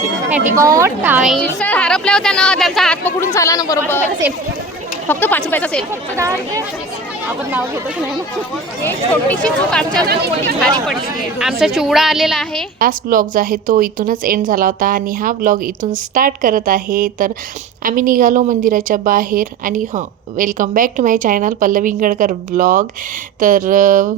Petticoat tie sir हरपल्या होत्या ना त्यांचा हात पकडून चाला ना बरोबर सेल फक्त पाच रुपयाचा सेल आपण नाव घेतच नाही ना छोटीशी चूक आमच्या भारी पडलेली आहे आमचा चिवडा आलेला आहे. लास्ट ब्लॉग जो आहे तो इथूनच एंड झाला होता आणि हा ब्लॉग इथून स्टार्ट करत आहे. तर आम्ही निघालो मंदिराच्या बाहेर आणि हं welcome back to my channel Pallavi Ingadkar blog तर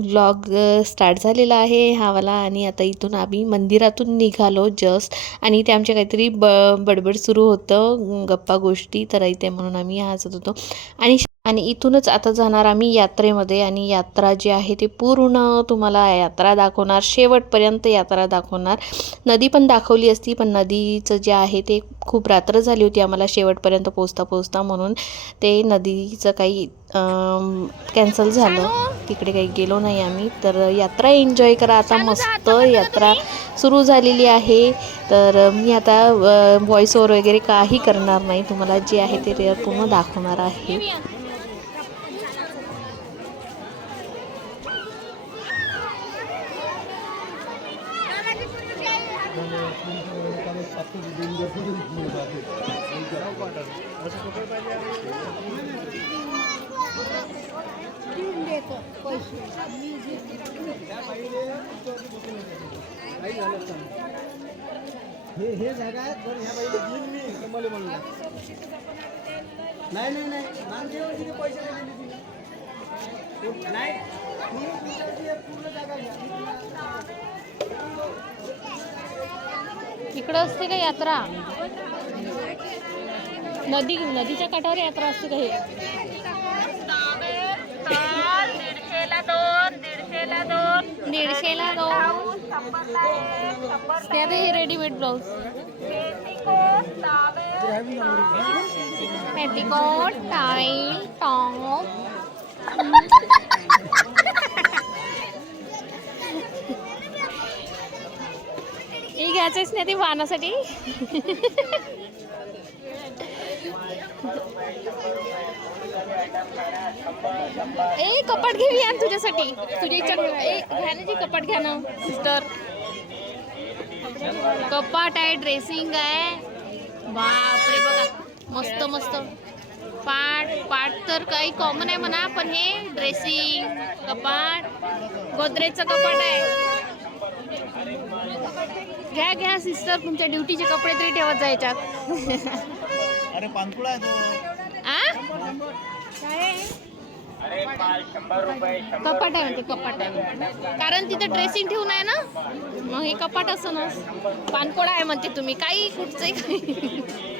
ब्लॉग स्टार्ट झालेला आहे हा वाला आणि आता इथून आम्ही मंदिरातून निघालो जस्ट आणि इथे आमच्या काहीतरी ब बडबड सुरू होतं गप्पा गोष्टी तर इथे म्हणून आम्ही हसत होतो. आणि आणि इथूनच आता जाणार आम्ही यात्रेमध्ये आणि यात्रा जी आहे ती पूर्ण तुम्हाला यात्रा दाखवणार शेवटपर्यंत यात्रा दाखवणार. नदी पण दाखवली असती पण नदीचं जे आहे ते खूप रात्र झाली होती आम्हाला शेवटपर्यंत पोचता पोचता म्हणून. ते नदीचं काही कॅन्सल झालं. तिकडे काही गेलो नाही आम्ही. तर यात्रा एन्जॉय करा. आता मस्त यात्रा सुरू झालेली आहे. तर मी आता व्हॉइस ओव्हर वगैरे काही करणार नाही. तुम्हाला जे आहे ते पूर्ण दाखवणार आहे हे हे जागा आहे पण ह्या बाईला देईन म्हणून नाही नाही नाही. मागच्या पैसे दिले तिने. नाही मी तुमच्याची एक पूर्ण जागा घ्या. इकडं असते का यात्रा? नदी नदीच्या काठावर यात्रा असते का हे? दीडशेला दोन. ते आता हे readymade blouse petticoat tie top हे घ्यायचंच नाही ते वाहनासाठी ए कपाट घेऊया ना तुझ्यासाठी. तुझ्या इच्छा ए घ्या ना जी कपाट घ्या ना सिस्टर कपाट आहे ड्रेसिंग आहे. बापरे बघा. मस्त मस्त. पाट पाट तर काही कॉमन आहे म्हणा पण हे ड्रेसिंग कपाट गोदरेजचं कपाट आहे. घ्या घ्या सिस्टर तुमच्या ड्युटीचे कपडे तरी ठेवत जायच्यात अरे पानपुळा आहे तो. आ? कपाट आहे म्हणते कपाट आहे कारण तिथे ड्रेसिंग ठेवून आहे ना? मग हे कपाट असं ना. पानपोळा आहे म्हणते तुम्ही. काही कुठचंही काही.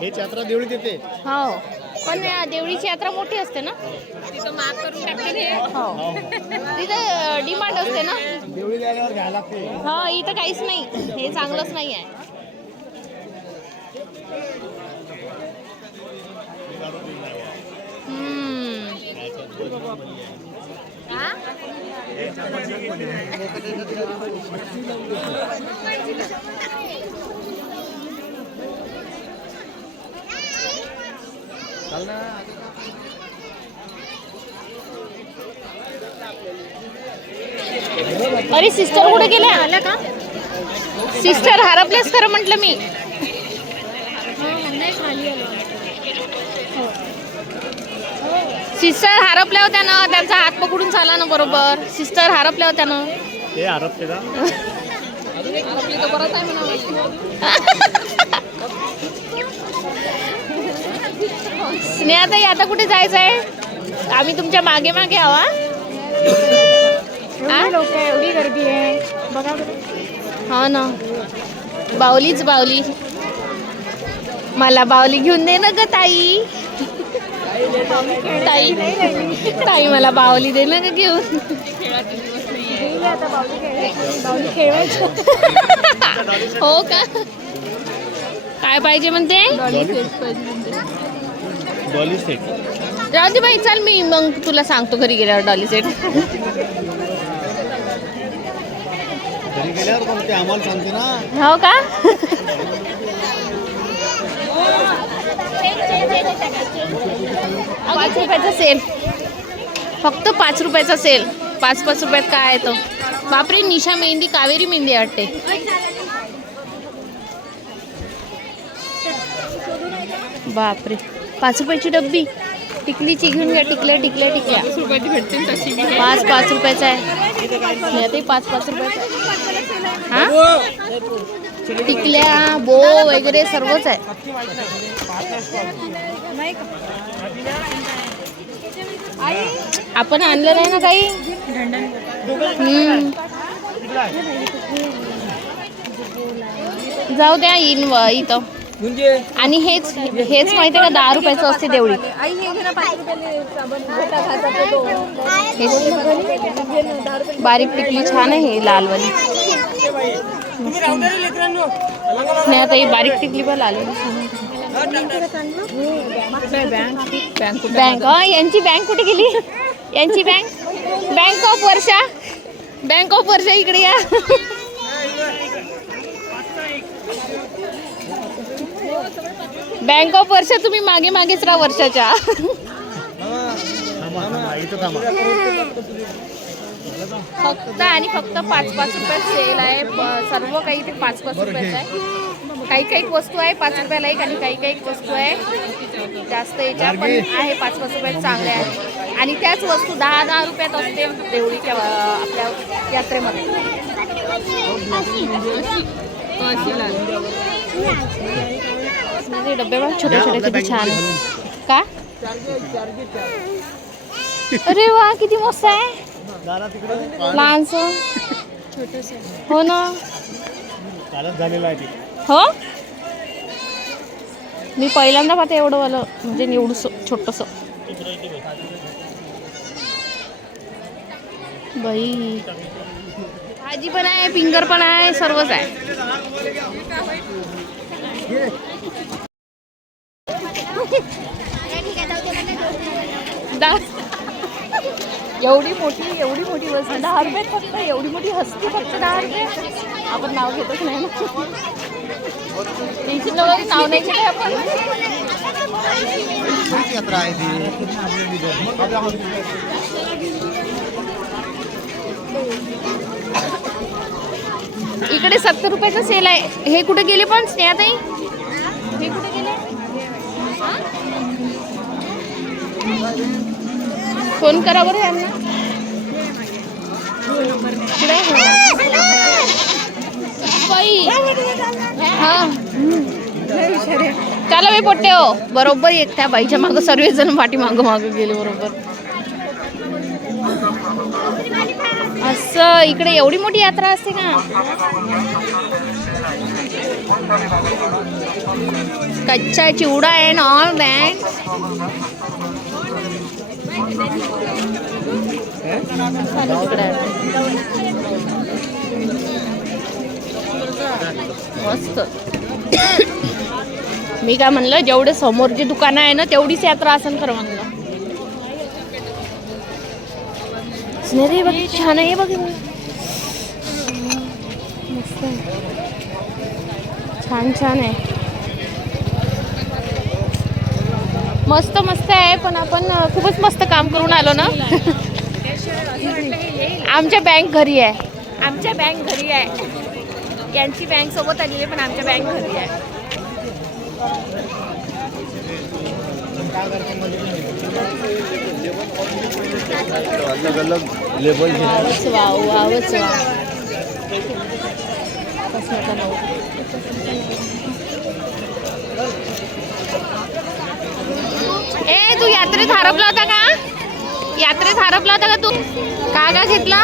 काय हे यात्रा देवळी देते हो. पण या देवळीची यात्रा मोठी असते ना? तिथं माग करून टाकते हे हो. तिथं डिमांड असते ना? देवळी गेल्यावर घ्यायला लागते. हा इथं काहीच नाही. हे चांगलंच नाही आहे. हम्म. अरे सिस्टर कुठे गेल्या आल्या का? सिस्टर हरपलेस खरं म्हटलं मी. सिस्टर हरपल्या होत्या ना त्यांचा हात पकडून चाला ना बरोबर. सिस्टर हरपल्या होत्या ना. हे हरपते का आपली तर परत आहे म्हणा स्नेहाताई आता कुठे जायचं आहे? आम्ही तुमच्या मागे मागे हवा लोक एवढी गर्दी आहे. बघा हा ना. बावलीच बावली. मला बावली घेऊन दे ना ग ताई. ताई. ताई मला बावली दे ना ग घेऊन. हो का? काय पाहिजे म्हणते? डॉली सेट राहू दे बाई चल मी मग तुला सांगतो घरी गेल्यावर डॉली सेट घरी गेल्यावर पण ते आम्हाला सांगते ना? हो का? पाच रुपयाचा सेल फक्त पाच रुपयाचा सेल पाच पाच रुपयात काय आहे तो? बापरे निशा मेहंदी कावेरी मेहंदी वाटते. बापरे. पाच रुपयाची डब्बी. टिकलीची घेऊन घ्या टिकल्या टिकल्या टिकल्या. पाच पाच रुपयाचा आहे. हे पाच पाच रुपयाचा हा? टिकल्या बो वगैरे सर्वच आहे. आपण आणलं नाही ना काही? हम्म. जाऊ द्या येईन व इथं आणि हेच हेच माहिती का? दहा रुपयाचं असते हेच. बारीक टिकली छान आहे ही लालवाली. नाही आता ही बारीक टिकली पण लालवाली. छान आहे बँक यांची बँक कुठे गेली? यांची bank? Bank of Varsha? Bank of Varsha इकडे या. बँक ऑफ वर्षा तुम्ही मागे मागेच राहा वर्षाच्या. फक्त आणि फक्त पाच पाच रुपयात सेल आहे. सर्व काही ते पाच पाच रुपयाचं आहे. काही काही वस्तू आहे पाच रुपयाला एक आणि काही काही वस्तू आहे. जास्त याच्या पण आहे पाच पाच रुपयात चांगल्या आहे. आणि त्याच वस्तू दहा दहा रुपयात असते देवळीच्या आपल्या यात्रेमध्ये. माझे डबे बघ छोटे छोटे किती छान. का? अरे वा किती मस्त आहे. लहानसं हो ना. हो? मी पहिल्यांदा पाहते एवढं वालं म्हणजे एवढंसं छोटंसं. बाई. भाजी पण आहे फिंगर पण आहे सर्वच आहे. एवढी मोठी एवढी मोठी वस्तू दहा रुपये फक्त एवढी मोठी हस्ती फक्त दहा रुपये. आपण नाव घेतच नाही ना. टेन्शन वगैरे नाव नाही घेत आपण. यात्रा आहे इकडे सत्तर रुपयाचा सेल आहे. हे कुठे गेले पण स्नेहाताई? हे कुठे गेले? फोन करा बरं यांना. चला मी पोट्टे हो. बरोबर एक त्या बाईच्या मागं सर्वजण पाठी मागं मागं गेले बरोबर. असं इकडे एवढी मोठी यात्रा असते का? कच्चा चिवडा आहे ऑल बँड मस्त. मी काय म्हणलं जेवढे समोरची दुकानं आहे ना तेवढीच यात्रा असेल खरं म्हणलं. स्नेहरी बघ छान आहे बघ मस्त छान छान आहे मस्त मस्त आहे, पण आपण खूपच मस्त काम करून आलो ना? आमच्या बँक घरी आहे. आमच्या बँक घरी आहे. यांची बँक सोबत आली आहे, पण आमच्या बँक घरी आहे. अलग अलग लेबल. ए तू यात्रेत हरपला होता का? यात्रेत हरपला होता का तू? का का घेतला?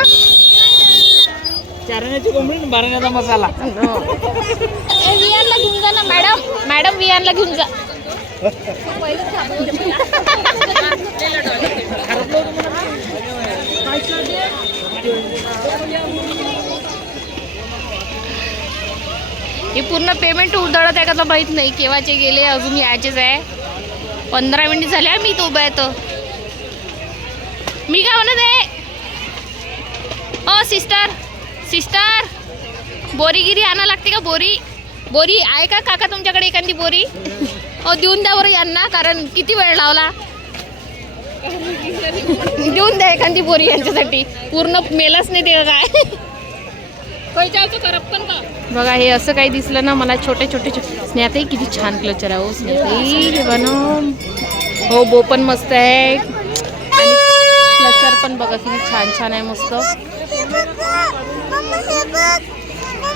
चारण्याची कोंबडी बारण्याचा मसाला. ए, विहानला घेऊन जा ना मॅडम. मॅडम विहानला घेऊन जा. हे पूर्ण पेमेंट उधळत आहे का तर माहीत नाही. केव्हाचे गेले अजून यायचेच आहे. पंधरा मिनिट झाले आहे मी तो उभा येतो मी काय म्हणत आहे? ओ सिस्टर सिस्टर बोरीगिरी आणा लागते का बोरी? बोरी आहे का काका तुमच्याकडे एखादी बोरी? हो देऊन द्या बरं यांना कारण किती वेळ लावला? देऊन द्या एखादी बोरी यांच्यासाठी. पूर्ण मेलाच नाही ते काय. बघा हे असं काही दिसलं ना मला छोटे छोटे छोटे. स्नेहाताई किती छान क्लचर आहे हो स्नेहाताई. हे बघा. हो बो पण मस्त आहे. आणि क्लचर पण बघा किती छान छान आहे मस्त.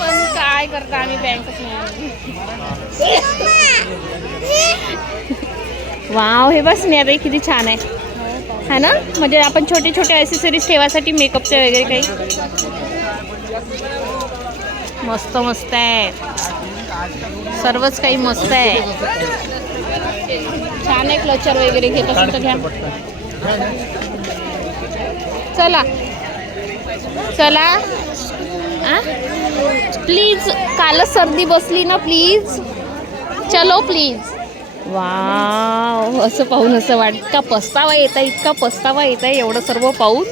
पण काय करता आम्ही बँकच नाही वाव हे बस स्नेहाताई किती छान आहे. हा ना? म्हणजे आपण छोटे छोटे ॲसेसरीज ठेवासाठी मेकअपचे वगैरे काही? मस्त मस्त आहे. सर्वच काही मस्त आहे. छान आहे क्लचर वगैरे घेत असेल तर घ्या. चला. चला. प्लीज कालच सर्दी बसली ना प्लीज चलो प्लीज वाव असं पाहून असं वाट इतका पस्तावा येत आहे इतका पस्तावा येत आहे एवढं सर्व पाहून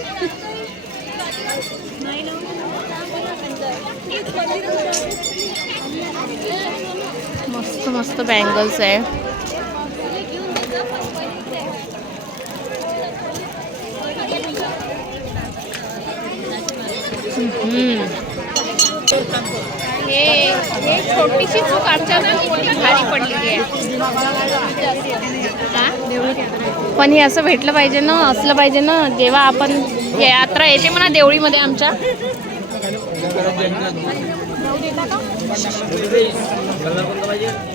मस्त मस्त बँगल्स आहे हम्म. हे हे छोटीशी चूक आमच्या मोठी भारी पडलेली आहे. पण हे असं भेटलं पाहिजे ना असलं पाहिजे ना जेव्हा आपण यात्रा येते म्हणा देवळीमध्ये आमच्या.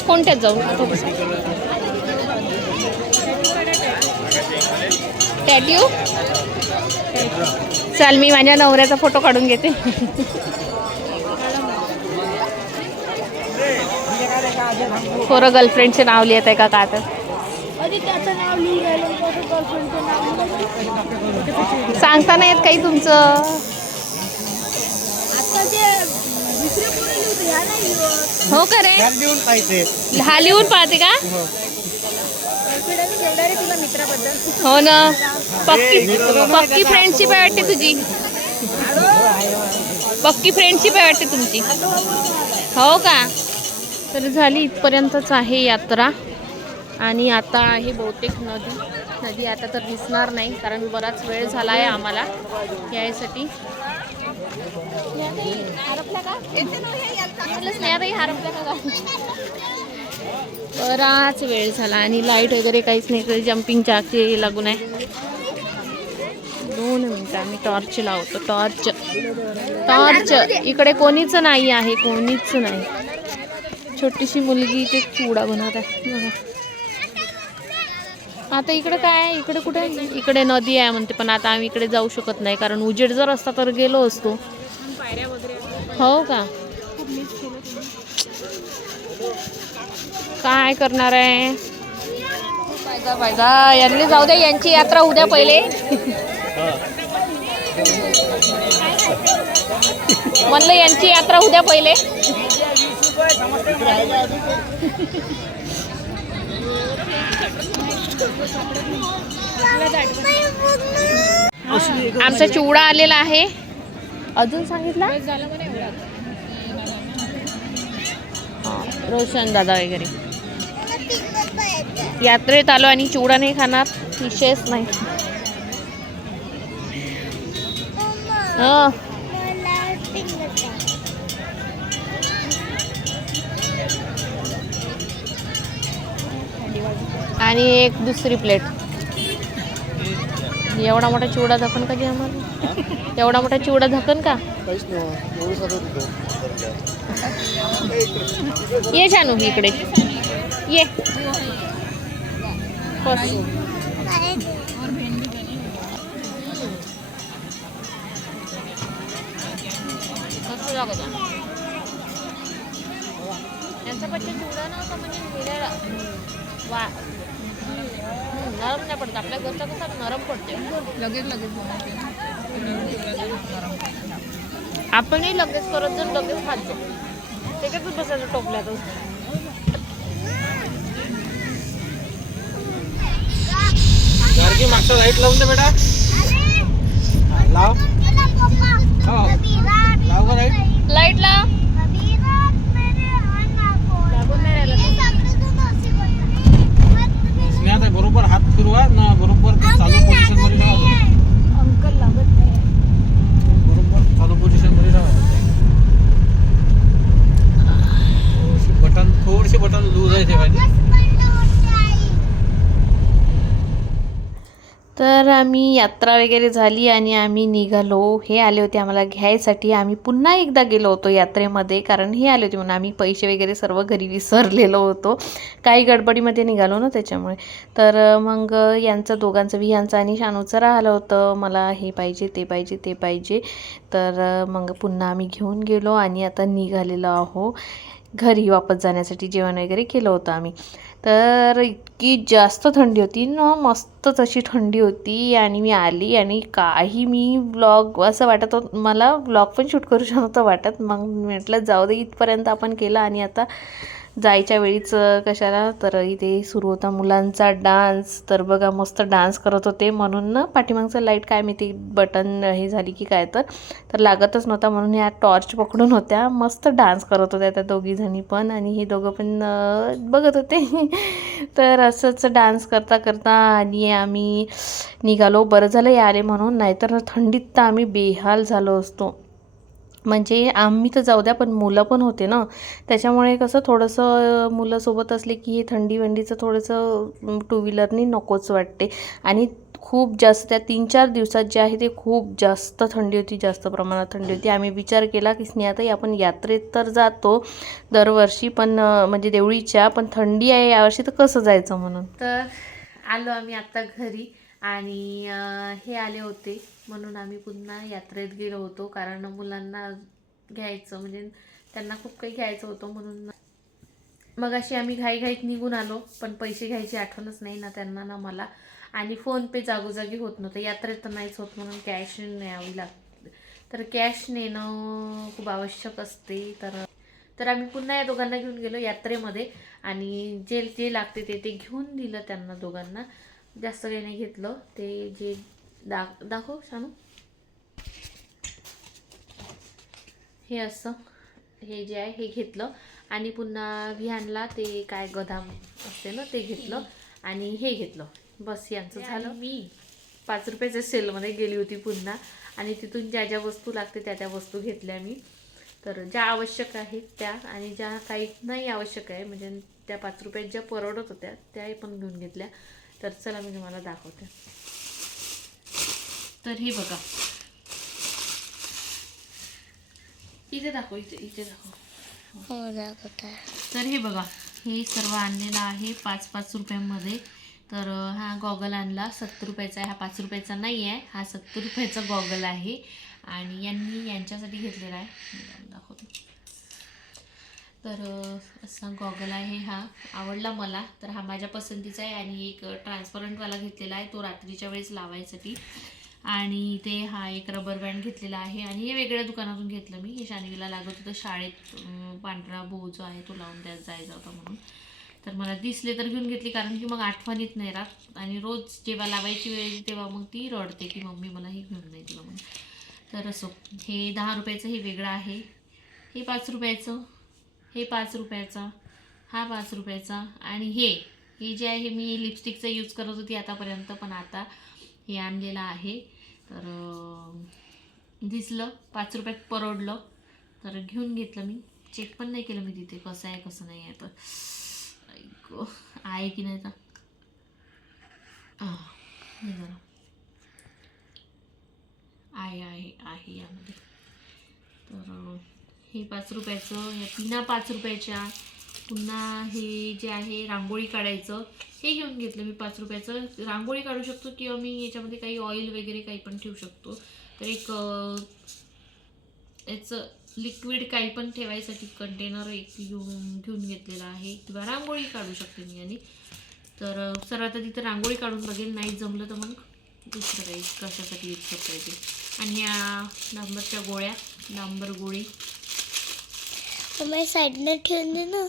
कोणत्यात जाऊ? टॅट्यू चाल मी माझ्या नवऱ्याचा फोटो काढून घेते. पोरं गर्लफ्रेंडचे नाव लिहित आहे का का तर? सांगता नाही येत काही तुमचं. हो का रे? हा लिहून पाहते का? हो. ना. पक्की पक्की फ्रेंडशिप आहे वाटते तुझी. पक्की फ्रेंडशिप आहे वाटते तुमची. हो का? तर झाली इथपर्यंतच आहे यात्रा. आणि आता आहे बहुतेक नदी. नदी आता तर दिसणार नाही कारण बराच वेळ झाला आहे आम्हाला यायसाठी. बराच वेळ झाला आणि लाइट वगैरे काहीच नाही इकडे जम्पिंग जागचे लागून आहे. दोन मिनिटं आम्ही टॉर्च लावतो. टॉर्च टॉर्च इकडे कोणीच नाही आहे कोणीच नाही. छोटीशी मुलगी इथे चिवडा बनवत आहे. बघा. आता इकडे काय आहे? इकडे कुठे इकडे नदी आहे म्हणते पण आता आम्ही इकडे जाऊ शकत नाही कारण उजेड जर असता तर गेलो असतो. हो का? काय करणार आहे? यांनी जाऊ दे यांची यात्रा उद्या पहिले. म्हणलं यांची यात्रा उद्या पहिले. आमचा चिवडा आलेला आहे. अजून सांगितला? हा, रोशन दादा वगैरे. यात्रेत आलो आणि चिवडा नाही खाणार विषयच नाही हं. आणि एक दुसरी प्लेट एवढा मोठा चिवडा धकन का घे आम्हाला? एवढा मोठा चिवडा धकन का? ये छानू इकडे. ये? यांचा चिवडा म्हणजे वा नरम नाही पडत. आपल्या घरचा कसा नरम पडते लगेच लगेच आपणही लगेच करत जाऊन लगेच खात जाऊ. त्याच्यातच बसायचं टोपल्यातच? गारगी मागचा लाइट लावून दे बेटा. हा, लाव. हो. लाव का लाइट लाइट बरोबर हात फिरवा ना बरोबर चालू पोझिशनमध्ये राहा अंकल लागत नाही बरोबर चालू पोझिशनमध्ये राहा थोडीशी बटन थोडीशी बटन लूज आहे ठेवायची तर आम्ही यात्रा वगैरे झाली आणि आम्ही निघालो. हे आले होते आम्हाला घ्यायसाठी. आम्ही पुन्हा एकदा गेलो होतो यात्रेमध्ये कारण हे आले होते म्हणून आम्ही पैसे वगैरे सर्व घरी विसरलेलो होतो. काही गडबडीमध्ये निघालो ना त्याच्यामुळे. तर मग यांचं दोघांचं विहांचं आणि शानूचं राहिलं होतं. मला हे पाहिजे ते पाहिजे ते पाहिजे. तर मग पुन्हा आम्ही घेऊन गेलो आणि आता निघालेलो आहो. घरी वापस जाण्यासाठी जेवण वगैरे केलं होतं आम्ही. तर इतकी जास्त थंडी होती ना मस्तच अशी थंडी होती आणि मी आली आणि काही मी व्लॉग असं वाटत होत मला व्लॉग पण शूट करू नव्हतं वाटत. मग म्हटलं जाऊ दे इथपर्यंत आपण केलं आणि आता जायच्या वेळीच कशाला? तर इथे सुरू होता मुलांचा डान्स. तर बघा मस्त डान्स करत होते. म्हणून ना पाठीमागचं लाइट काय माहिती बटन हे झाली की काय तर. तर लागतच नव्हता म्हणून ह्या टॉर्च पकडून होत्या. मस्त डान्स करत होत्या त्या दोघीजणी पण आणि हे दोघं पण बघत होते. तर असंच डान्स करता करता आणि आम्ही निघालो. बरं झालं हे आले म्हणून. नाहीतर थंडीत तर आम्ही बेहाल झालो असतो. म्हणजे आम्ही तर जाऊ द्या पण मुलं पण होते ना. त्याच्यामुळे कसं थोडंसं मुलं सोबत असले की हे थंडी वंडीचं थोडंसं टू व्हीलरनी नकोच वाटते. आणि खूप जास्त त्या तीन चार दिवसात जे आहे ते खूप जास्त थंडी होती जास्त प्रमाणात थंडी होती. आम्ही विचार केला की स्नेहाताई आपण यात्रेत तर जातो दरवर्षी पण म्हणजे देवळीच्या पण थंडी आहे यावर्षी तर कसं जायचं म्हणून? तर आलो आम्ही आत्ता घरी आणि हे आले होते. म्हणून आम्ही पुन्हा यात्रेत गेलो होतो. कारण मुलांना घ्यायचं म्हणजे त्यांना खूप काही घ्यायचं होतं म्हणून. मग अशी आम्ही घाईघाईत निघून आलो पण पैसे घ्यायची आठवणच नाही ना त्यांना ना मला. आणि फोनपे जागोजागी होत नव्हतं. यात्रेत तर नाहीच होत म्हणून कॅश न्यावी लागते. तर कॅश नेणं खूप आवश्यक असते. तर तर आम्ही पुन्हा या दोघांना घेऊन गेलो यात्रेमध्ये. आणि जे जे लागते ते ते घेऊन दिलं त्यांना दोघांना. जास्त काही नाही घेतलं. ते जे दा दाखव शानू. हे असं हे जे आहे हे घेतलं. आणि पुन्हा विहानला ते काय गदाम असते ना ते घेतलं. आणि हे घेतलं. बस यांचं झालं. मी. पाच रुपयाच्या सेलमध्ये गेली होती पुन्हा. आणि तिथून ज्या ज्या वस्तू लागते त्या त्या वस्तू घेतल्या मी. तर ज्या आवश्यक आहेत त्या. आणि ज्या काही नाही आवश्यक आहे म्हणजे त्या पाच रुपयात ज्या परवडत होत्या त्याही पण घेऊन घेतल्या. तर चला मी तुम्हाला दाखवते. तर हे बघा. इथे दाखव इथे इथे दाखव. तर हे बघा हे सर्व आणलेलं आहे पाच पाच रुपयांमध्ये. तर हा गॉगल आणला सत्तर रुपयाचा आहे. हा पाच रुपयाचा नाही आहे हा सत्तर रुपयाचा गॉगल आहे. आणि यांनी यांच्यासाठी घेतलेला आहे. दाखवते. तर असा गॉगल आहे हा. आवडला मला. तर हा माझ्या पसंतीचा आहे आणि एक ट्रान्सपरंटवाला घेतलेला आहे. तो रात्रीच्या वेळेस लावायसाठी. आणि ते हा एक रबर बँड घेतलेला आहे. आणि हे वेगळ्या दुकानातून घेतलं मी. हे शानवीला लागत होतं. शाळेत पांढरा भाऊ जो आहे. तो लावून त्यात जायचा होता म्हणून. तर मला दिसले तर घेऊन घेतली कारण की मग आठवणीत नाही राहत आणि रोज जेव्हा लावायची वेळ येते तेव्हा मग ती रडते की मम्मी मला हे घेऊन नाही दिलं म्हणून. तर असो. हे दहा रुपयाचं हे वेगळं आहे. हे पाच रुपयाचं. हे पाच रुपयाचा. हा पाच रुपयाचा. आणि हे. हे जे आहे मी लिपस्टिकचं यूज करत होती आतापर्यंत पण आता हे आणलेलं आहे. तर दिसलं पाच रुपयात परवडलं. तर घेऊन घेतलं मी. चेक पण नाही केलं मी तिथे कसं आहे कसं नाही आहे. तर आहे की नाही तर हां जरा. आहे आहे आहे यामध्ये. तर हे पाच रुपयाचं या पिना पाच रुपयाच्या पुन्हा हे जे आहे रांगोळी काढायचं हे घेऊन घेतलं मी पाच रुपयाचं. रांगोळी काढू शकतो किंवा मी याच्यामध्ये काही ऑइल वगैरे काही पण ठेवू शकतो. तर एक याचं लिक्विड काही पण ठेवायसाठी कंटेनर एक घेऊन घेऊन घेतलेला आहे किंवा रांगोळी काढू शकते मी आणि. तर सर्वात आधी तर रांगोळी काढून बघेल नाही जमलं तर मग दुसरं काही कशासाठी यूज करता येते. आणि या डांबरच्या गोळ्या डांबर गोळी. साईडनं ठेवून दे ना.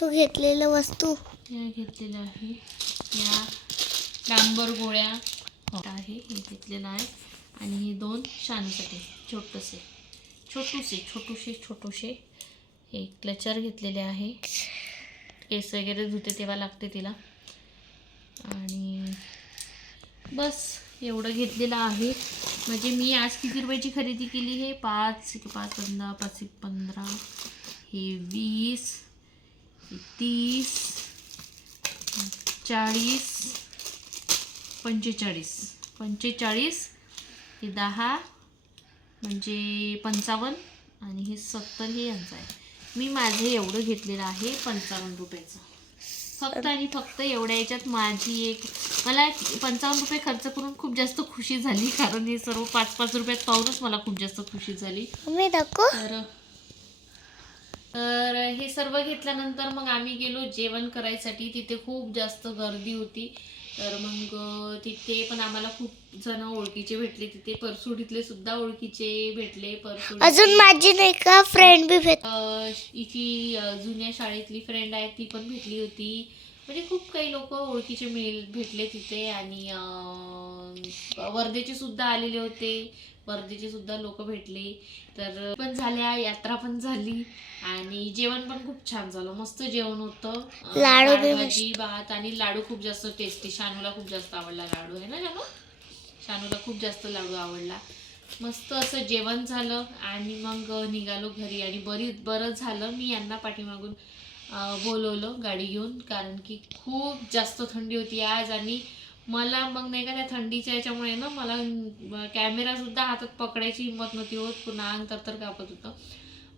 तू घेतलेलं वस्तू. हे घेतलेल्या आहे. या डांबर गोळ्या आहे. हे घेतलेलं आहे आणि हे दोन शानूसाठी छोटंसे. छोटूसे छोटूसे छोटूसे. हे क्लचर घेतलेले आहे. केस वगैरे धुते तेव्हा लागते तिला. आणि बस एवढं घेतलेलं आहे. म्हणजे मी आज किती रुपयाची खरेदी केली? हे पाच पाच पंधरा पाच एक पंधरा. हे वीस. तीस चाळीस पंचेचाळीस. पंचेचाळीस हे दहा म्हणजे पंचावन्न आणि हे सत्तर हे यांचं आहे. मी माझे एवढं घेतलेलं आहे पंचावन्न रुपयाचं. फक्त आणि फक्त एवढ्या याच्यात माझी एक मला पंचावन्न रुपये खर्च करून खूप जास्त खुशी झाली कारण हे सर्व पाच पाच रुपयात पाहूनच मला खूप जास्त खुशी झाली. तर तर हे सर्व घेतल्यानंतर मग आम्ही गेलो जेवण करायसाठी. तिथे खूप जास्त गर्दी होती. तर मग तिथे पण आम्हाला खूप जण ओळखीचे भेटले. तिथे परसुडीतले सुद्धा ओळखीचे भेटले. परसुडी अजून माझी नाही का फ्रेंड बी भेट हिची जुन्या शाळेतली फ्रेंड आहे ती पण भेटली होती. म्हणजे खूप काही लोक ओळखीचे मिळ भेटले तिथे आणि वर्धेचे सुद्धा आलेले होते. वर्धेचे सुद्धा लोक भेटले. तर पण झाल्या यात्रा पण झाली. आणि जेवण पण खूप छान झालं. मस्त जेवण होतं. भाजी भात आणि लाडू खूप जास्त टेस्टी शानूला खूप जास्त आवडला लाडू. आहे ना शानू? शानूला खूप जास्त लाडू आवडला. मस्त असं जेवण झालं आणि मग निघालो घरी. आणि बरी बरं झालं. मी यांना पाठीमागून बोलवलं गाडी घेऊन. कारण की खूप जास्त थंडी होती आज आणि मला मग नाही का त्या थंडीच्या याच्यामुळे ना मला कॅमेरा सुद्धा हातात पकडायची हिंमत नव्हती होत. पुन्हा अंग तर तर कापत होतं.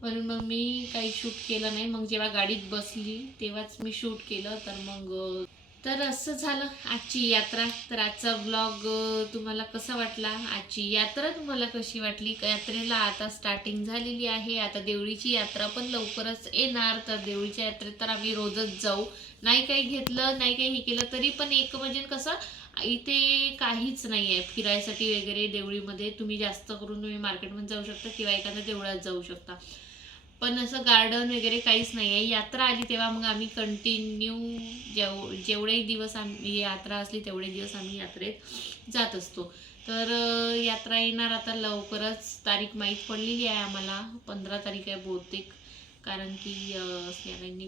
म्हणून मग मी काही शूट केलं नाही. मग जेव्हा गाडीत बसली तेव्हाच मी शूट केलं. तर मग तर असं झालं आजची यात्रा. तर आजचा ब्लॉग तुम्हाला कसा वाटला? आजची यात्रा तुम्हाला कशी वाटली? यात्रेला आता स्टार्टिंग झालेली आहे. आता देवळीची यात्रा पण लवकरच येणार. तर देवळीच्या यात्रेत तर आम्ही रोजच जाऊ. नाही काही घेतलं नाही काही हे केलं तरी पण एक म्हणजे कसं इथे काहीच नाही आहे फिरायसाठी वगैरे देवळीमध्ये तुम्ही जास्त करून तुम्ही मार्केटमध्ये जाऊ शकता किंवा एखाद्या देवळात जाऊ शकता. पण असं गार्डन वगैरे काहीच नाही आहे यात्रा आली तेव्हा मग आम्ही कंटिन्यू जेव जेवढेही दिवस आम्ही यात्रा असली तेवढे दिवस आम्ही यात्रेत जात असतो. तर यात्रा येणार आता लवकरच तारीख माहीत पडलेली आहे आम्हाला. पंधरा तारीख आहे बहुतेक. कारण की अं,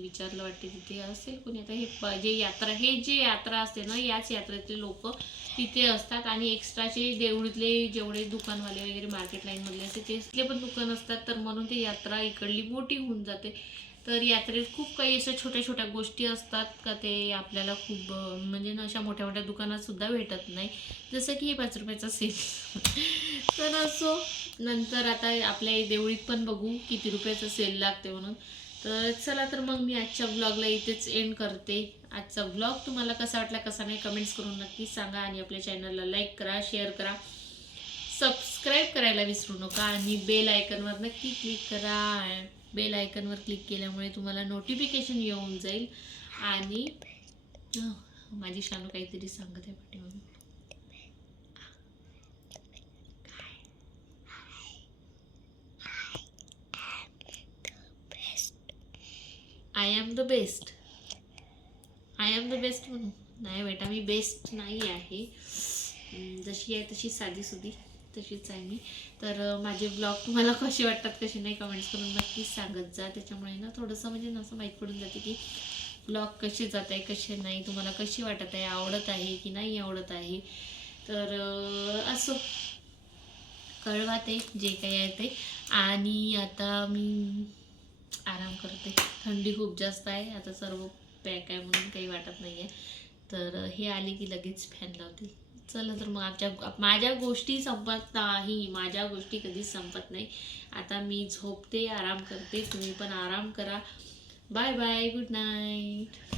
विचारलं वाटते तिथे असेल कोणी. आता हे प- जे यात्रा हे जे यात्रा असते ना याच यात्रेतले लोक तिथे असतात आणि एक्स्ट्राचे देवळीतले जेवढे दुकानवाले वगैरे मार्केट लाईनमधले असते तेसले पण दुकान असतात. तर म्हणून ते यात्रा इकडली मोठी होऊन जाते. तर यात्रेत खूप काही अशा छोट्या छोट्या गोष्टी असतात का ते आपल्याला खूप म्हणजे ना अशा मोठ्या मोठ्या दुकानात सुद्धा भेटत नाही. जसं की हे पाच रुपयाचा सेल तर असो नंतर आता आपल्या देवळीत पण बघू किती रुपयाचं सेल लागते म्हणून. तर चला तर मग मी आजच्या ब्लॉगला इथेच एंड करते. आजचा ब्लॉग तुम्हाला कसा वाटला कसा नाही कमेंट्स करून नक्की सांगा आणि आपल्या चॅनलला लाईक करा शेअर करा. सबस्क्राईब करायला विसरू नका आणि बेल आयकनवर नक्की क्लिक करा. बेल आयकनवर क्लिक केल्यामुळे तुम्हाला नोटिफिकेशन येऊन जाईल. आणि माझी शानू काहीतरी सांगत आहे पाठीमागून I am the best I am the best म्हणून. नाही बेटा मी बेस्ट नाही आहे. जशी आहे तशी साधीसुधी तशीच आहे मी. तर माझे ब्लॉग तुम्हाला कसे वाटतात कसे नाही कमेंट्स करून नक्कीच सांगत जा. त्याच्यामुळे ना थोडंसं म्हणजे ना असं माहीत पडून जाते की ब्लॉग कसे जात आहे कसे नाही तुम्हाला कशी वाटत आहे आवडत आहे की नाही आवडत आहे. तर असो. कळवा ते जे काही आहे ते. आणि आता मी आराम करते. थंडी खूप जास्त आहे. आता सर्व पॅक आहे म्हणून काही वाटत नाही आहे तर हे आले की लगेच फॅन लावते चला तर मग आमच्या माझ्या गोष्टी संपत नाही. माझ्या गोष्टी कधीच संपत नाही. आता मी झोपते आराम करते. तुम्ही पण आराम करा. Bye bye good night